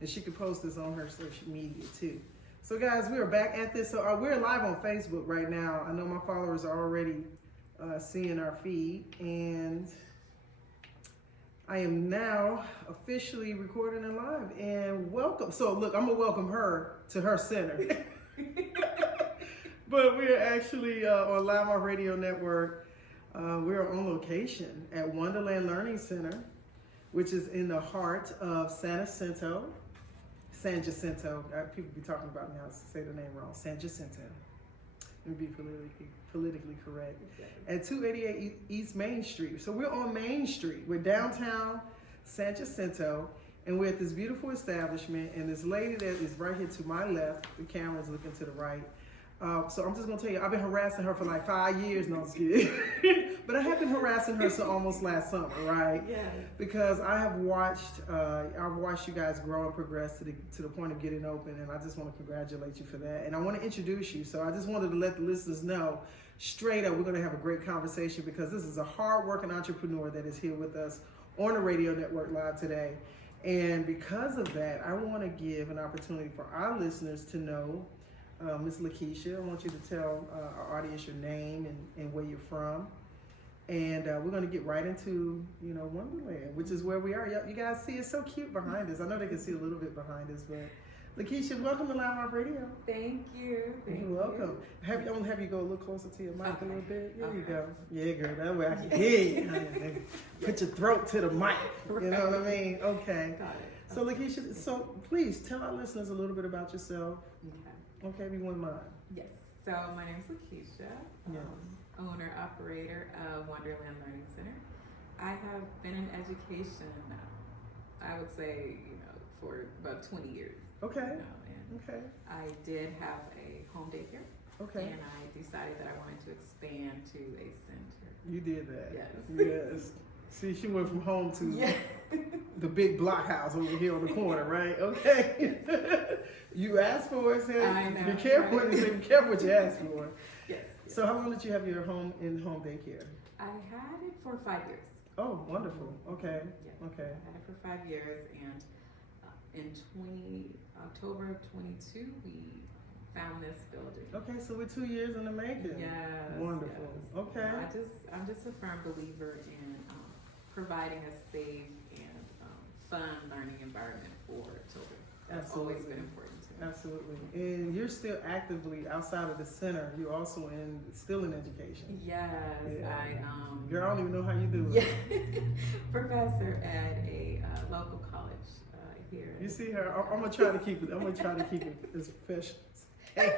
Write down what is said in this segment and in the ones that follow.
and she can post this on her social media too. So guys, we are back at this. So we're live on Facebook right now. I know my followers are already seeing our feed, and I am now officially recording and live. And welcome. So look, I'm gonna welcome her to her center. But we're actually on Live on Radio Network. We're on location at Wonderland Learning Center, which is in the heart of San Jacinto. People be talking about me, I say the name wrong. San Jacinto. Let me be politically correct. At 288 East Main Street. So we're on Main Street. We're downtown San Jacinto, and we're at this beautiful establishment. And this lady that is right here to my left, the camera is looking to the right. So I'm just gonna tell you, I've been harassing her for like 5 years. No, I'm just kidding. But I have been harassing her since almost last summer, right? Yeah. Because I've watched you guys grow and progress to the point of getting open, and I just want to congratulate you for that. And I want to introduce you. So I just wanted to let the listeners know, straight up, we're gonna have a great conversation because this is a hard-working entrepreneur that is here with us on the radio network live today. And because of that, I want to give an opportunity for our listeners to know. Ms. Lakeisha, I want you to tell our audience your name and where you're from. And we're going to get right into, Wonderland, which is where we are. You guys see it's so cute behind us. I know they can see a little bit behind us, but Lakeisha, welcome to Live on Radio. Thank you. You're welcome. I'm going to have you go a little closer to your mic a little bit. There you go. Yeah, girl, that way I can hear you. Put your throat to the mic. You know what I mean? Okay. Got it. So Lakeisha, so please tell our listeners a little bit about yourself. Okay, if you wouldn't mind. Yes. So my name is Lakeisha, owner operator of Wonderland Learning Center. I have been in education, I would say, for about 20 years. Okay. Okay. I did have a home daycare. Okay. And I decided that I wanted to expand to a center. You did that. Yes. See, she went from home to the big block house over here on the corner, right? Okay. You asked for it, so I know, be careful. Right? Be careful what you ask for. Yes. So how long did you have your home daycare? I had it for 5 years. Oh, wonderful. Okay. Yeah. Okay. I had it for 5 years, and in October of 22, we found this building. Okay, so we're 2 years in the making. Yes. Wonderful. Yes. Okay. I'm just a firm believer in providing a safe and fun learning environment for children. That's always been important to me. Absolutely. And you're still actively outside of the center. You're also still in education. Yes. Yeah. Girl, I don't even know how you do it. Yeah. Professor at a local college here. You see her? I'm gonna try to keep it. I'm gonna try to keep it as professional. Hey.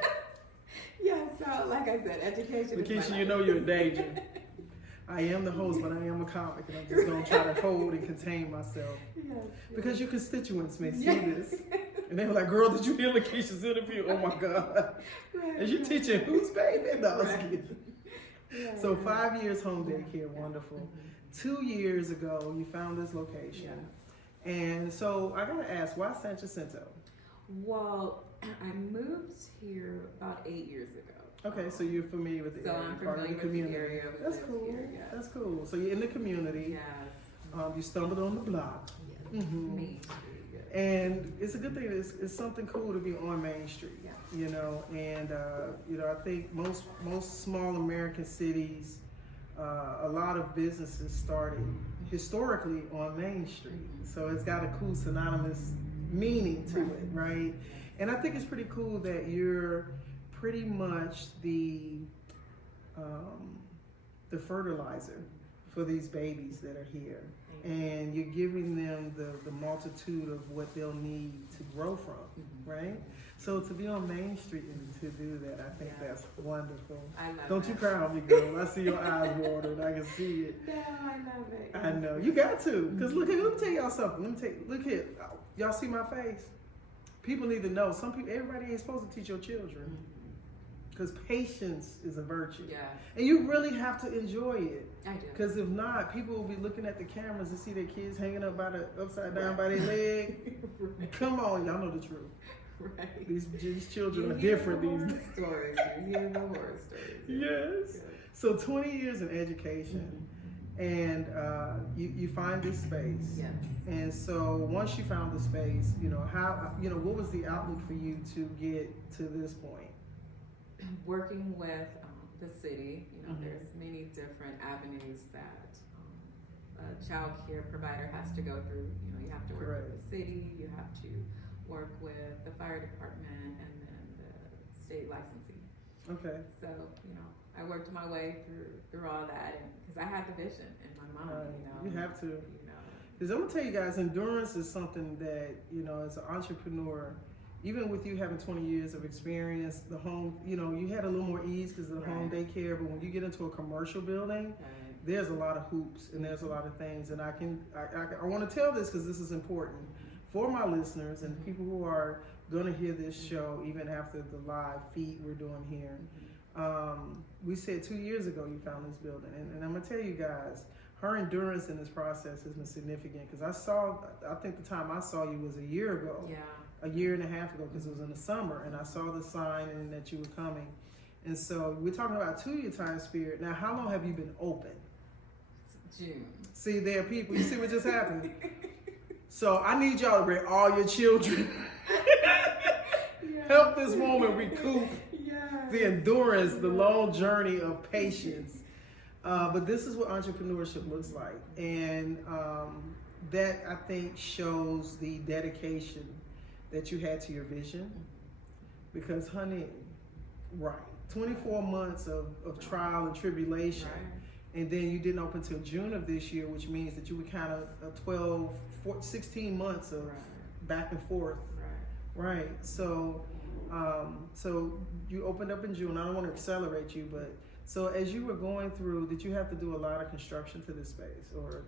Yeah. So, like I said, education. Lakeisha, you know you're in danger. I am the host, but I am a comic, and I'm just going to try to hold and contain myself. Yes. Because your constituents may see this. And they were like, girl, did you hear Lakeisha's interview? Oh, my God. Right, and you teaching who's baby? No, So 5 years home daycare, wonderful. Mm-hmm. 2 years ago, you found this location. Yes. And so I got to ask, why San Jacinto? Well, I moved here about 8 years ago. Okay, so you're familiar with the area, I'm part of the community. With the area. That's cool. Here, yes. That's cool. So you're in the community. Yes. You stumbled on the block. Yes. Mm-hmm. Main Street. Yes. And it's a good thing. It's something cool to be on Main Street. Yes. And I think most small American cities, a lot of businesses started historically on Main Street. Mm-hmm. So it's got a cool synonymous meaning to it, right? And I think it's pretty cool that you're pretty much the fertilizer for these babies that are here. And you're giving them the multitude of what they'll need to grow from, right? So to be on Main Street and to do that, I think that's wonderful. I love Don't you cry on me, girl. I see your eyes watering. I can see it. Yeah, I love it. I know. You got to. Because look here, let me tell y'all something. Look here. Y'all see my face? People need to know. Everybody ain't supposed to teach your children. Because patience is a virtue. Yeah. And you really have to enjoy it. I do. Because if not, people will be looking at the cameras and see their kids hanging up upside down by their leg. Right. Come on, y'all know the truth. Right. These children are different. You hear the horror stories. Yes. So 20 years in education. And you find this space. Yes. And so once you found the space, what was the outlook for you to get to this point? Working with the city, Mm-hmm. there's many different avenues that a child care provider has to go through. You have to work Correct. with the city, you have to work with the fire department, and then the state licensing. Okay. So, I worked my way through all that, and because I had the vision in my mind, You have to. Because I'm gonna tell you guys, endurance is something that, as an entrepreneur, even with you having 20 years of experience, the home, you had a little more ease because of the home daycare, but when you get into a commercial building, there's a lot of hoops and there's a lot of things. And I want to tell this because this is important for my listeners and people who are gonna hear this show, even after the live feed we're doing here. We said 2 years ago you found this building, and I'm gonna tell you guys, her endurance in this process has been significant because I think the time I saw you was a year ago. Yeah. A year and a half ago, because it was in the summer, and I saw the sign and that you were coming. And so we're talking about 2 year time spirit. Now, how long have you been open? June. See, there are people, you see what just happened? So I need y'all to bring all your children. Help this woman recoup the endurance, the long journey of patience. But this is what entrepreneurship looks like. And that, I think, shows the dedication that you had to your vision. Because, honey, 24 months of trial and tribulation. And then you didn't open until June of this year, which means that you were kind of 16 months of back and forth. Right. So you opened up in June. I don't want to accelerate you, but so as you were going through, did you have to do a lot of construction to this space or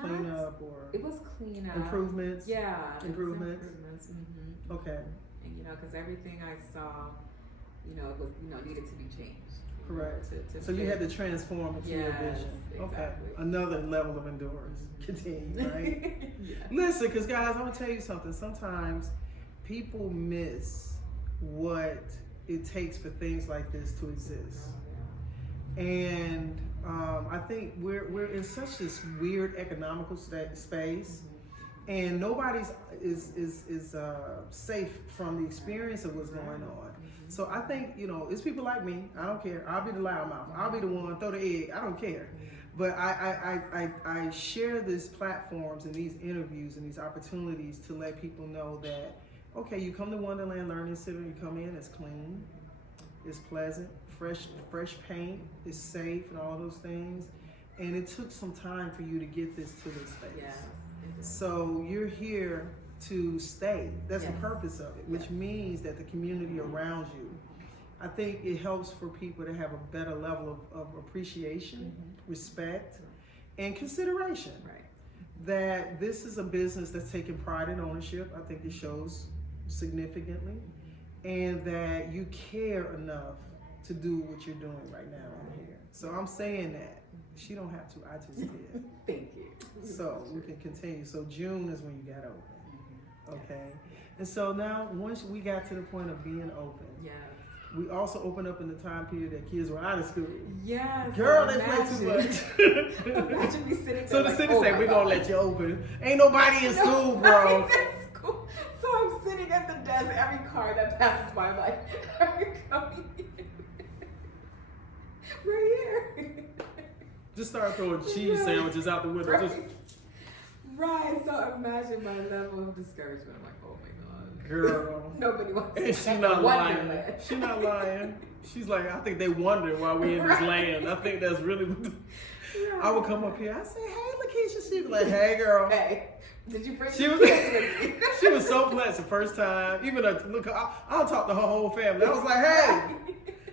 clean up or? It was clean up. Improvements? Yeah. Improvements? Mm-hmm. Okay. And because everything I saw, it was, needed to be changed. Correct. To so you had to transform into your vision. Exactly. Okay. Another level of endurance. Continue, right? Yeah. Listen, because guys, I'm going to tell you something. Sometimes people miss what it takes for things like this to exist. And I think we're in such this weird economical space, and nobody's is safe from the experience of what's going on. So I think it's people like me. I don't care. I'll be the loudmouth. I'll be the one throw the egg. I don't care. But I share these platforms and these interviews and these opportunities to let people know that okay, you come to Wonderland Learning Center. You come in. It's clean. It's pleasant. Fresh paint, is safe, and all those things. And it took some time for you to get this to this space. Yes. So you're here to stay. That's the purpose of it, which means that the community around you, I think it helps for people to have a better level of appreciation, respect, and consideration. Right. That this is a business that's taking pride in ownership. I think it shows significantly. And that you care enough to do what you're doing right now in here. So I'm saying that. She don't have to, I just did. Thank you. So we can continue. So June is when you got open. Okay. And so now once we got to the point of being open, we also opened up in the time period that kids were out of school. Yes. Girl, they play too much. Imagine me sitting there so the like, city said, we're going to let you open. Ain't nobody in school, bro. So I'm sitting at the desk, every car that passes by, I'm like, are you coming in? Right here. Just start throwing cheese sandwiches out the window. Right. So imagine my level of discouragement. I'm like, oh my God. Girl. Nobody wants to. And she's not lying. She's not lying. She's like, I think they wondering why we in this land. I think that's really what I would come up here. I say, hey, Lakeisha. She'd be like, hey, girl. Hey. Did you bring she your was, kids with me? She was so blessed the first time. Even look, I'll talk to her whole family. I was like, hey,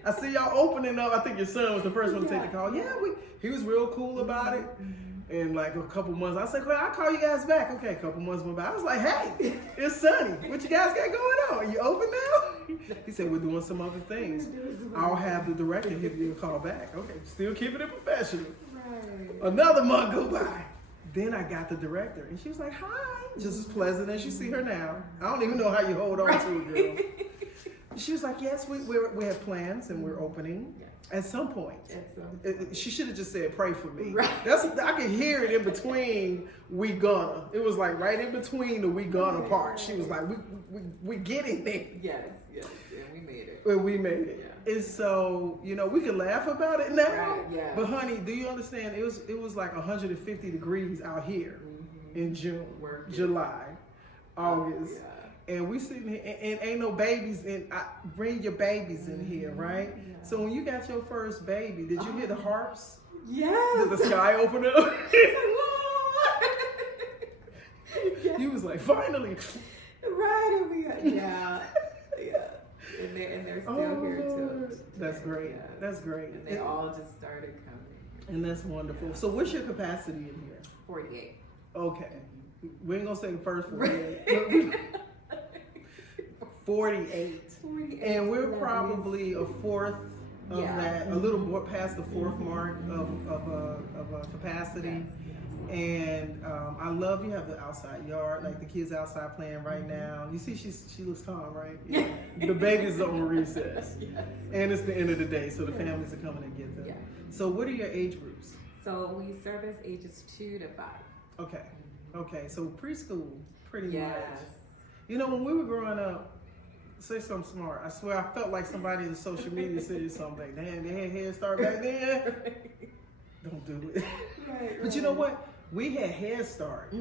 I see y'all opening up. I think your son was the first one to take the call. Yeah, he was real cool about it. And like a couple months, I said, well, I'll call you guys back. Okay, a couple months went by. I was like, hey, it's sunny. What you guys got going on? Are you open now? He said, we're doing some other things. I'll have the director give you a call back. Okay, still keeping it professional. Right. Another month go by. Then I got the director, and she was like, hi, just as pleasant as you see her now. I don't even know how you hold on to it, girl. She was like, yes, we have plans, and we're opening. At some point. She should have just said, pray for me. Right. I could hear it in between we gonna. It was like right in between the we gonna part. She was like, we getting there. Yes, yeah, we made it. Well, we made it. Yeah. And so, we can laugh about it now. Right, yeah. But honey, do you understand? It was like 150 degrees out here in June, July, August. Yeah. And we sitting here, and ain't no babies bring your babies in here, right? Yeah. So when you got your first baby, did you hear the harps? Yes. Did the sky open up? Yes. You was like, finally. Right, yeah. And they're still here too. That's great. Yeah. That's great. And they all just started coming. And that's wonderful. Yeah. So what's your capacity in here? 48. Okay. We ain't gonna say the first 48. 48. And we're probably a fourth of that, a little more past the fourth mark of capacity. Yes. And I love you have the outside yard, like the kids outside playing right now. You see, she looks calm, right? Yeah. The babies are on recess. Yes. And it's the end of the day, so the families are coming to get them. Yeah. So what are your age groups? So we service ages 2 to 5. Okay. Okay, so preschool, pretty much. When we were growing up, say something smart. I swear I felt like somebody in social media said something. Damn, they had Head Start back then. Don't do it. Right. But you know what? We had Head Start.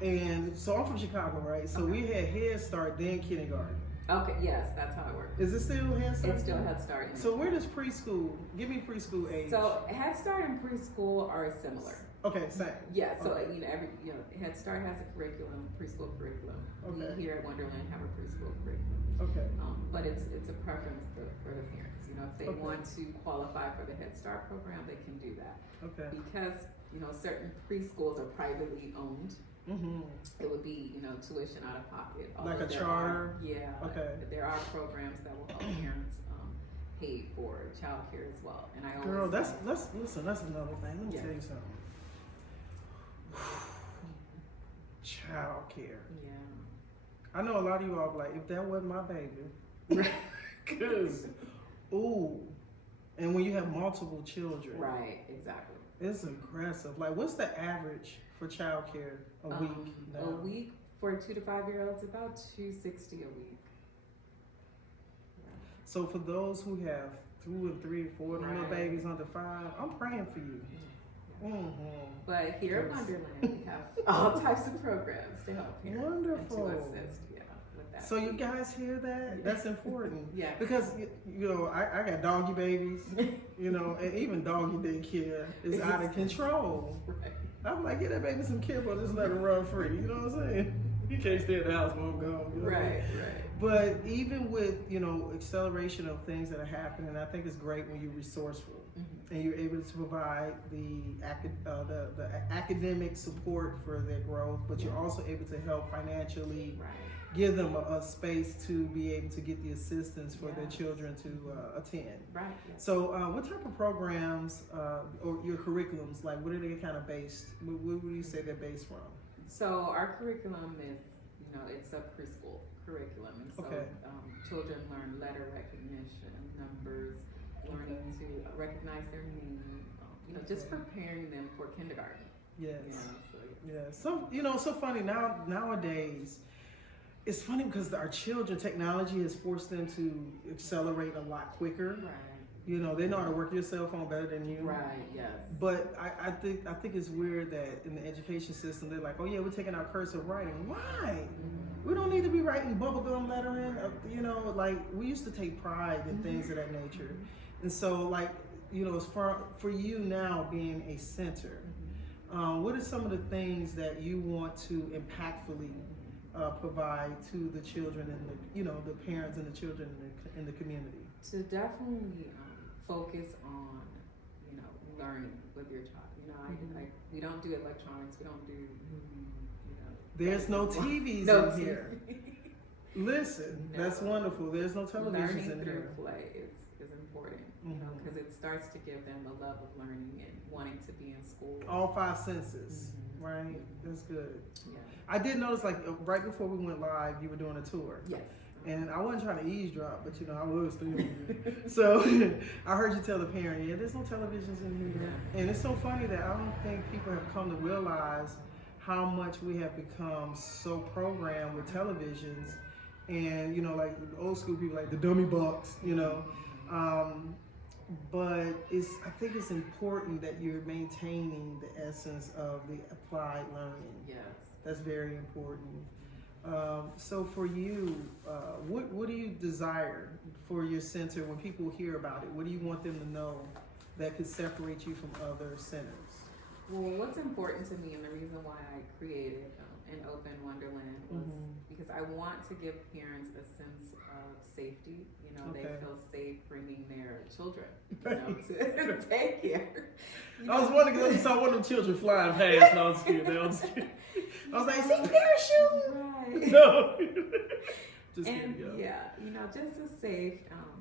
And so I'm from Chicago, right? So we had Head Start, then kindergarten. Okay, yes, that's how it works. Is it still Head Start? It's still Head Start. So where does preschool, give me preschool age. So Head Start and preschool are similar. Okay, same. Yeah, so Head Start has a curriculum, preschool curriculum. Okay. We here at Wonderland have a preschool curriculum. Okay. But it's a preference for the parents. If they want to qualify for the Head Start program, they can do that. Okay. Because certain preschools are privately owned. It would be tuition out of pocket. Like a charter. Okay. There are programs that will help parents pay for childcare as well. And I always listen. That's another thing. Let me tell you something. Child care. Yeah. I know a lot of you all like, if that wasn't my baby. Because, and when you have multiple children. Right, exactly. It's aggressive. Like, what's the average for child care a week now? A week for 2 to 5 year olds, about $260 a week. So for those who have 2 and 3 and 4 little babies under 5, I'm praying for you. But here at Wonderland, we have all types of programs to help parents. Wonderful. And to assist, with that. So you guys hear that? That's important. Yeah. Because I got doggy babies, and even doggy daycare is out of control. Right. I'm like, get that baby some kibble, just let her run free. You know what I'm saying? You can't stay at the house when I'm gone. Right. But even with acceleration of things that are happening, I think it's great when you're resourceful and you're able to provide the academic support for their growth, but you're also able to help financially give them a space to be able to get the assistance for their children to attend. Right. Yes. So, what type of programs or your curriculums, like what are they kind of based? What would you say they're based from? So our curriculum is, it's a preschool curriculum, and so children learn letter recognition, numbers, learning to recognize their name, just preparing them for kindergarten. Yes. So so funny nowadays. It's funny because our children, technology has forced them to accelerate a lot quicker. Right. They know how to work your cell phone better than you. Right. Yes. But I think it's weird that in the education system they're like, oh yeah, we're taking out cursive writing. Why? We don't need to be writing bubblegum lettering. Like we used to take pride in things of that nature. And so as for you now being a center, what are some of the things that you want to impactfully provide to the children and the parents and the children in the community? To definitely focus on learning with your child. We don't do electronics. We don't do There's no TVs in here. Listen, that's wonderful. There's no televisions in here. Learning through play is important, because it starts to give them a love of learning and wanting to be in school. All 5 senses, right? That's good. Yeah. I did notice, right before we went live, you were doing a tour. Yes. And I wasn't trying to eavesdrop, but I was thinking. So I heard you tell the parent, yeah, there's no televisions in here. Yeah. And it's so funny that I don't think people have come to realize how much we have become so programmed with televisions. And, like old school people, like the dummy box, but I think it's important that you're maintaining the essence of the applied learning. Yes. That's very important. So for you, what do you desire for your center when people hear about it? What do you want them to know that could separate you from other centers? Well, what's important to me and the reason why I created and opened Wonderland was because I want to give parents a sense of safety. They feel safe bringing their children to daycare. I was wondering because I saw one of them children flying past. No, I'm just kidding. I was like, see parachute? Right. No. Just and kidding, yeah, just a safe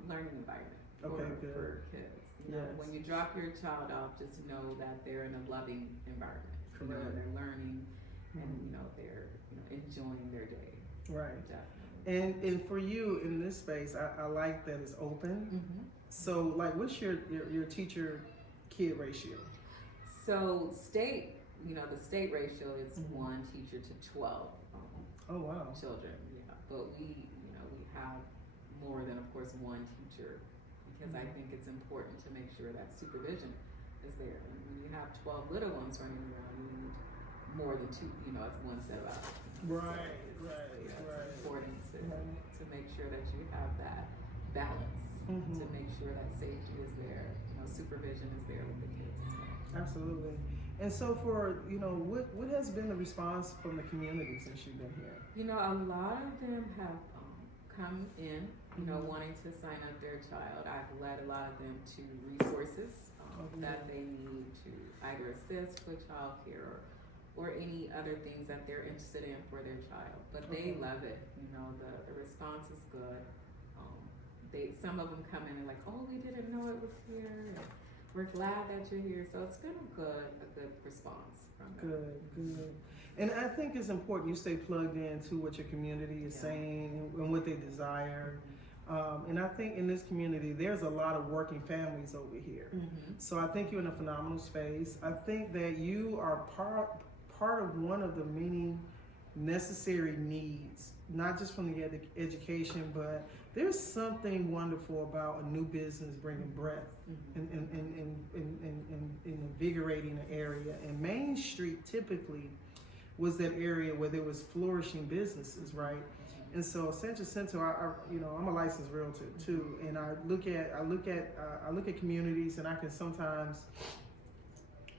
learning environment for kids. When you drop your child off, just know that they're in a loving environment. They're learning and they're enjoying their day. Right. Definitely. And for you in this space, I like that it's open. So like, what's your teacher kid ratio? So state, the state ratio is 1 teacher to 12. Oh wow. Children, yeah. But we have more than, of course, 1 teacher because I think it's important to make sure that supervision is there. And when you have 12 little ones running around, you need more than 2, as one set of eyes. Right. It's important to make sure that you have that balance, to make sure that safety is there, supervision is there with the kids as well. Absolutely. And so for, what has been the response from the community since you've been here? A lot of them have come in, wanting to sign up their child. I've led a lot of them to resources that they need to either assist with childcare or any other things that they're interested in for their child. But they love it. The response is good. Some of them come in and like, oh, we didn't know it was here. And we're glad that you're here. So it's been a good response from them. Good. And I think it's important you stay plugged into what your community is saying and what they desire. And I think in this community, there's a lot of working families over here. So I think you're in a phenomenal space. I think that you are part of one of the many necessary needs, not just from the education, but there's something wonderful about a new business bringing breath and invigorating an area. And Main Street typically was that area where there was flourishing businesses, right? And so San Jacinto, I'm a licensed realtor too, and I look at communities, and I can sometimes,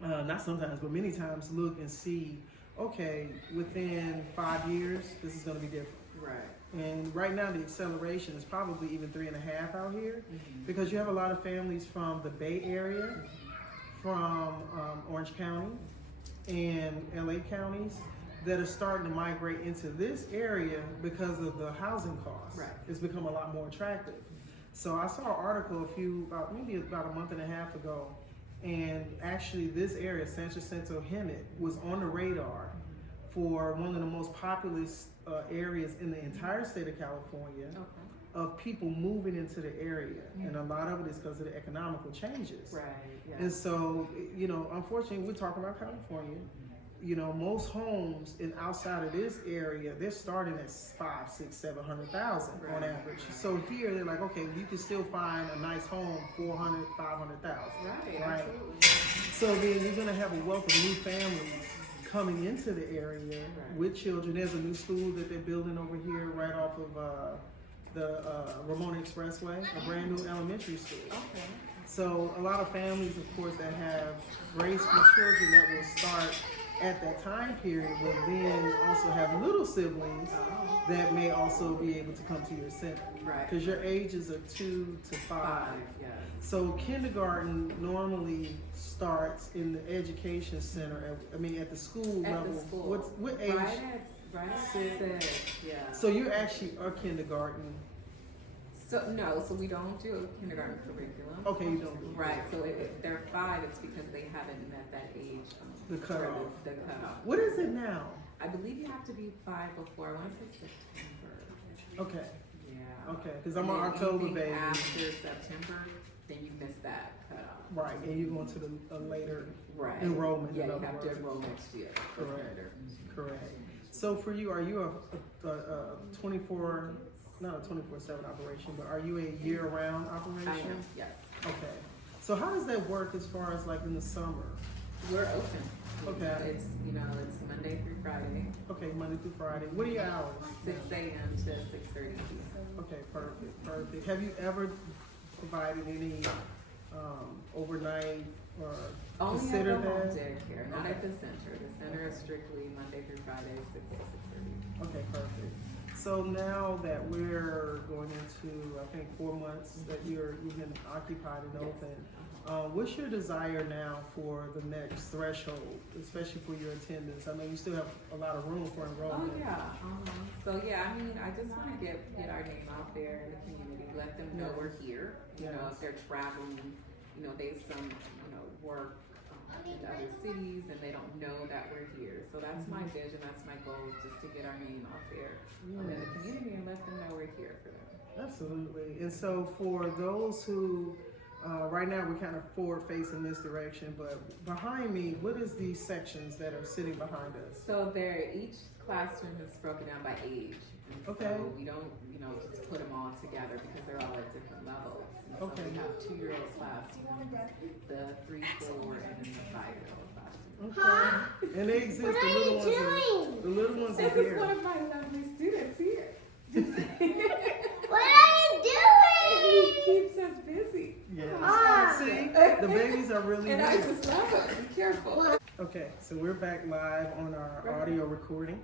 not sometimes, but many times look and see, okay, within 5 years, this is going to be different. Right. And right now, the acceleration is probably even 3.5 out here, because you have a lot of families from the Bay Area, from Orange County, and LA counties that are starting to migrate into this area because of the housing costs. Right. It's become a lot more attractive. So I saw an article maybe about a month and a half ago, and actually this area, San Jacinto, Hemet, was on the radar for one of the most populous areas in the entire state of California of people moving into the area. And a lot of it is because of the economical changes. Right. Yeah. And so, unfortunately, we're talking about California. Most homes outside of this area, they're starting at 500,000, 600,000, 700,000 on average. So here they're like, okay, you can still find a nice home, 400,000, 500,000. Right. Absolutely. So then you're going to have a wealth of new families coming into the area with children. There's a new school that they're building over here right off of the Ramona Expressway, a brand new elementary school. Okay. So a lot of families, of course, that have grade school children that will start at that time period will then also have little siblings that may also be able to come to your center. Right. Because your ages are 2 to 5. Yes. So kindergarten normally starts in the education center, at the school At level. the school. What age? Right at 6. Yeah. So you're actually a kindergarten. So we don't do a kindergarten curriculum. Okay, you don't do it. Right. So if they're 5, it's because they haven't met that age. The cutoff. The cutoff. What is it now? I believe you have to be 5 before. I want to say September. Okay. Yeah. Okay, because I'm And an then October anything baby. after September, then you miss that cutoff. Right, and you're going to the later Right. enrollment. Yeah, in you other have words. to enroll next year. for Correct. kindergarten. Correct. So for you, are you a 24, not a 24/7 operation, but are you a year-round operation? I am, yes. Okay. So how does that work as far as like in the summer? We're open. Okay. It's, it's Monday through Friday, Okay, Monday through Friday. What are your hours? 6 a.m. to 6:30 p.m. Okay, perfect. Have you ever provided any overnight or Only at considered the home that? daycare, not Okay. at the center. The center is strictly Monday through Friday, 6 to 6:30. Okay, perfect. So now that we're going into, I think, 4 months that you've been occupied and Yes. open, what's your desire now for the next threshold, especially for your attendance? I know you still have a lot of room for Oh enrollment. yeah. So yeah, I just want to get our name out there in the community, let them know we're here. If they're traveling, they work in other cities and they don't know that we're here. So that's my vision, that's my goal, just to get our name out there in the community and let them know we're here for them. Absolutely. And so for those who, right now we're kind of forward facing this direction, but behind me, what is these sections that are sitting behind us? So each classroom is broken down by age. And Okay. So we don't, just put them all together because they're all at different levels. And Okay. So we have 2-year-old classrooms, the 3, 4, and then the 5-year-old classroom. Okay. And they exist. The little ones are This is here. one of my lovely students here. What are you He doing? keeps us busy. Yes. See, the babies are really And I here. just love it. Be careful. Okay, so we're back live on our audio recording.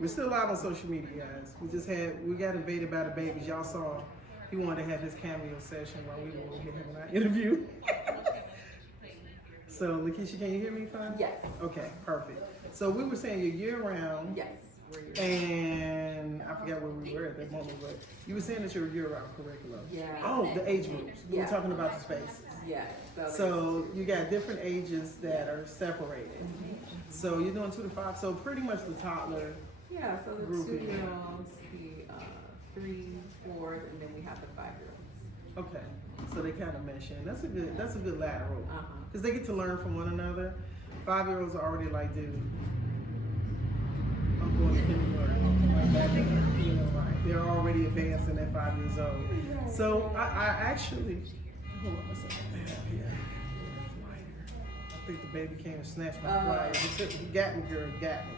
We're still live on social media, guys. We got invaded by the babies. Y'all saw he wanted to have his cameo session while we were here having our interview. So, Lakeisha, can you hear me fine? Yes. Okay, perfect. So we were saying you're year-round. Yes. We're here. And I forgot where we were at that moment, but you were saying that you're a year-round curriculum. Yeah. Oh, the age groups. We were Yeah. talking about the spaces. Yes. So you got different ages that are separated. So you're doing 2 to 5. So pretty much the toddler. Yeah, so the grouping. 2-year-olds, the 3, 4s, and then we have the 5-year-olds. Okay. So they kind of mesh in. That's a good lateral. Uh-huh. Because they get to learn from one another. 5-year-olds are already like, dude, I'm going to kindergarten. Like that, right. They're already advancing at 5 years old. So I actually, hold on a second. I have here. I think the baby came and snatched my flyer. He got me, girl, got me.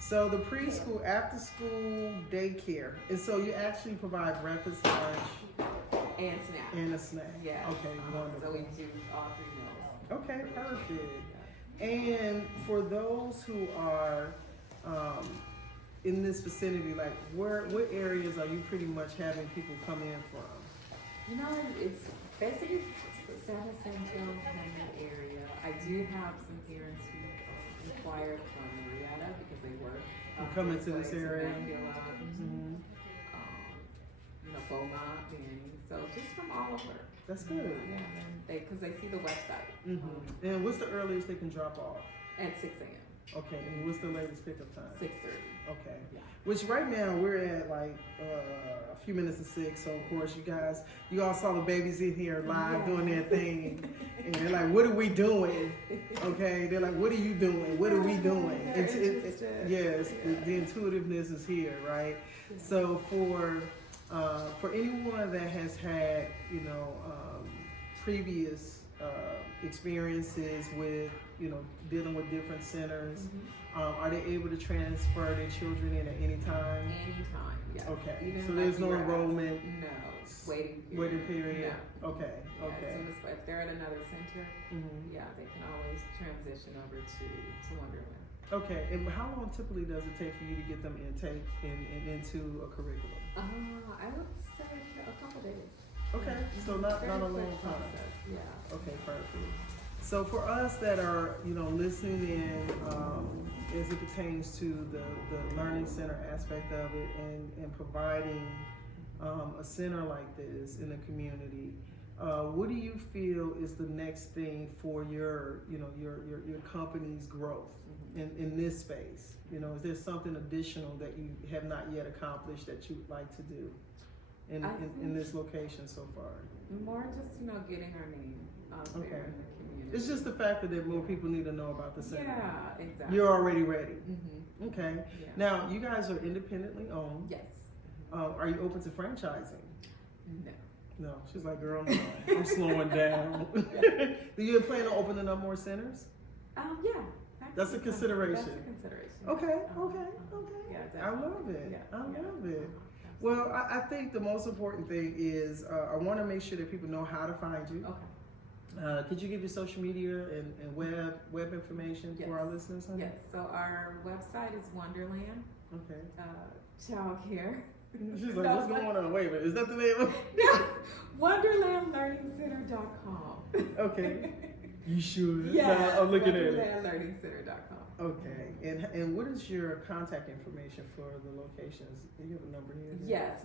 So the preschool, after school daycare, and so you actually provide breakfast, lunch, And snack. and a snack. Yeah. Okay, wonderful. So we do all 3 meals. Okay, perfect. And for those who are in this vicinity, like what areas are you pretty much having people come in from? It's basically the San Jacinto area. I do have some parents who inquire from Marietta because they work. Come into this area? Mm-hmm. Beaumont, and so just from all over. That's good. Yeah, because they see the website. Mm-hmm. And what's the earliest they can drop off? At 6 a.m. Okay, and what's the latest pickup time? 6:30. Okay. Yeah. Which right now we're at like a few minutes to 6. So of course you all saw the babies in here live doing their thing, and they're like, "What are we doing?" Okay, they're like, "What are you doing? What are we doing?" Yes, the intuitiveness is here, right? So for anyone that has had previous experiences with dealing with different centers. Are they able to transfer their children in at any time? Anytime, yes. Okay, Even so there's no you're at- enrollment? No, waiting period. Waiting period? No. Okay, Yeah, okay. as soon as, if they're at another center, Mhm. yeah, they can always transition over to Wonderland. Okay, and how long typically does it take for you to get them into a curriculum? I would say a couple days. Okay, so not Very a quick long time. process, yeah. Okay, perfect. So for us that are, listening in, as it pertains to the learning center aspect of it and providing a center like this in the community, what do you feel is the next thing for your company's growth in this space? Is there something additional that you have not yet accomplished that you would like to do? in this location so far? More just, getting our name out there in the community. It's just the fact that more people need to know about the center. Yeah, exactly. You're already ready. Mm-hmm. Okay. Yeah. Now, you guys are independently owned. Yes. Are you open to franchising? No. No. She's like, girl, no. I'm slowing down. Do you plan on opening up more centers? Yeah. That's a consideration. That's a consideration. Okay. Yeah, I definitely. love it. Yeah. I love it. Absolutely. Well, I think the most important thing is I want to make sure that people know how to find you. Okay. Could you give your social media and web information for our listeners? Honey? Yes. So our website is Wonderland. Okay. Childcare. She's like, what's going on? Wait a minute. Is that the name of WonderlandLearningCenter.com. Okay. You should. Yeah. I'm looking at it. WonderlandLearningCenter.com. Okay. And what is your contact information for the locations? Do you have a number here? Yes,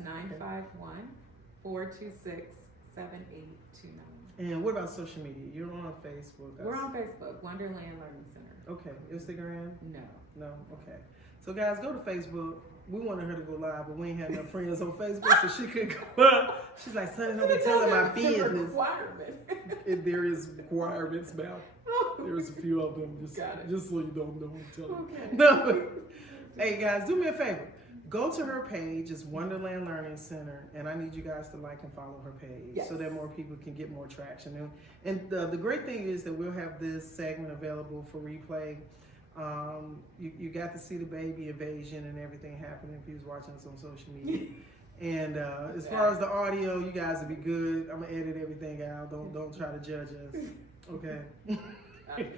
951-426-7829. And what about social media? You're on Facebook. We're on Facebook, Wonderland Learning Center. Okay. Instagram? No. No? Okay. So guys, go to Facebook. We wanted her to go live, but we ain't had no friends on Facebook, so she could go up. She's like, son, don't be telling my business. There is requirements now. There's a few of them, just so you don't know I'm telling you. Okay. No. Hey guys, do me a favor. Go to her page, it's Wonderland Learning Center, and I need you guys to like and follow her page so that more people can get more traction. And the great thing is that we'll have this segment available for replay. You got to see the baby invasion and everything happening if you was watching us on social media. And as far as the audio, you guys will be good. I'm gonna edit everything out. Don't try to judge us. Okay.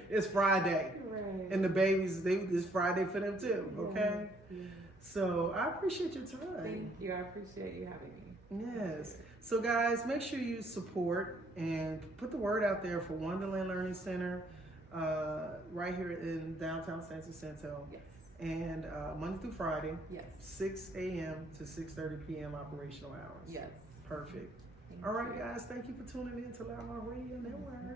It's Friday, Right. and the babies, it's Friday for them too. Okay. Yes. So I appreciate your time. Thank you. I appreciate you having me. Yes. So guys, make sure you support and put the word out there for Wonderland Learning Center right here in downtown San Jacinto. Yes. And Monday through Friday, Yes. 6 a.m. to 6:30 p.m. operational hours. Yes. Perfect. Thank All right, you. guys. Thank you for tuning in to Loud Radio Network.